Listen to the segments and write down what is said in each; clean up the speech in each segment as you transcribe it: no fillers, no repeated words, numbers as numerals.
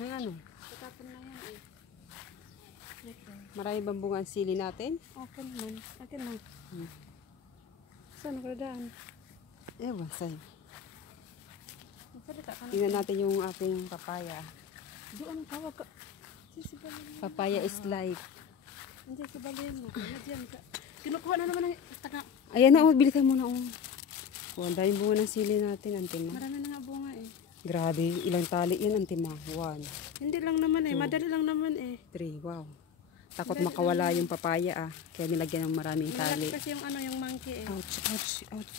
May ano? Tatapon na yan eh. Marami bang bunga ang sili natin? Okay naman. Akin lang. Saan nakadaan? Ewan sa'yo. Magsalita ka na. Tingnan natin yung ating papaya. Doon ang tawag ka. Sisibalian mo. Papaya is life. Hindi, sibalian mo. Ano dyan ka? Kinukuha na naman ang taka. Ayan na, bilisan mo na. Oh, ang daming bunga ng sili natin, Antima. Marami na nga bunga eh. Grabe, ilang tali yan, Antima. 1, Hindi lang naman eh. Madali lang naman eh. 3, wow. Takot makawala yung papaya Kaya nilagyan ng maraming tali. Malaki kasi yung ano, yung monkey eh. Ouch, ouch, ouch.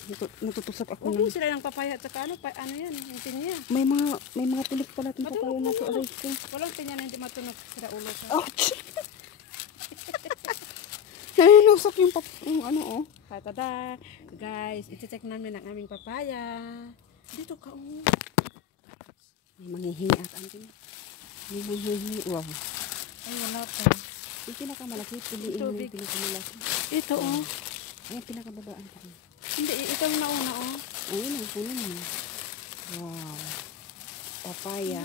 Natutusok ako Huwag ng... mo sila ng papaya at saka ano, ano yan, yung tinya. May mga tulik pala itong papaya na ito. Aray ko. Walang tinya na hindi matunog sa ulo ka. Ouch! Nanunusok yung ano oh. Tada! Guys, iti-check namin ang aming papaya. Dito ka oh. May manghihingi at Antima. May manghihingi. Wow. Ay, wala pa. Yung pinakamalaki, piliin mo yung pinakamalaki. Ito oh. Ay, yung pinakababaan pa rin. Hindi, ito yung nauna oh. Ayun ang kunin mo. Wow. Papaya.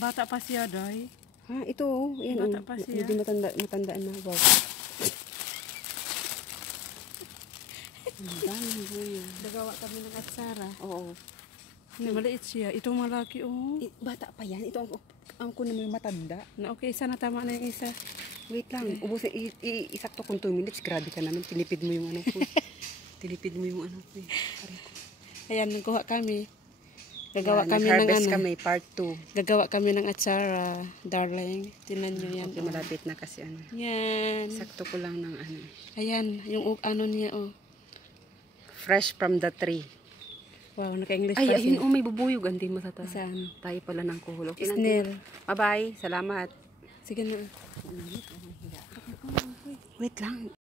Bata pa siya, Day. Ha, ito oh. Ayan, Bata pa siya. Hindi matandaan na. Wow. Ang dami bunga. Nagawa kami ng atsara. Oo. Hindi, maliit siya. Itong malaki oh. Bata pa yan. Ito ang kunin mo yung matanda. Na okay, isa na tama na yung isa. Wait lang. Ubus na isakto kung 2 minutes. Grabe ka naman. Tinipid mo yung ano ko. Tinipid mo yung ano ko. Ayan, nagkuha kami. Gagawa kami ng Nag-harvest ano. kami, part 2. Gagawa kami ng atsara, darling. Tinan nyo yan. Okay, malapit na kasi ano. Yan. Sakto ko lang ng ano. Ayan, yung ano niya oh. Fresh from the tree. Wow, naka-English Ay, pa ayun, siya. may bubuyog. Hindi mo sa Saan? tayo pala ng kuhulog. Snail. Bye-bye. Salamat. Sige na. Wait lang.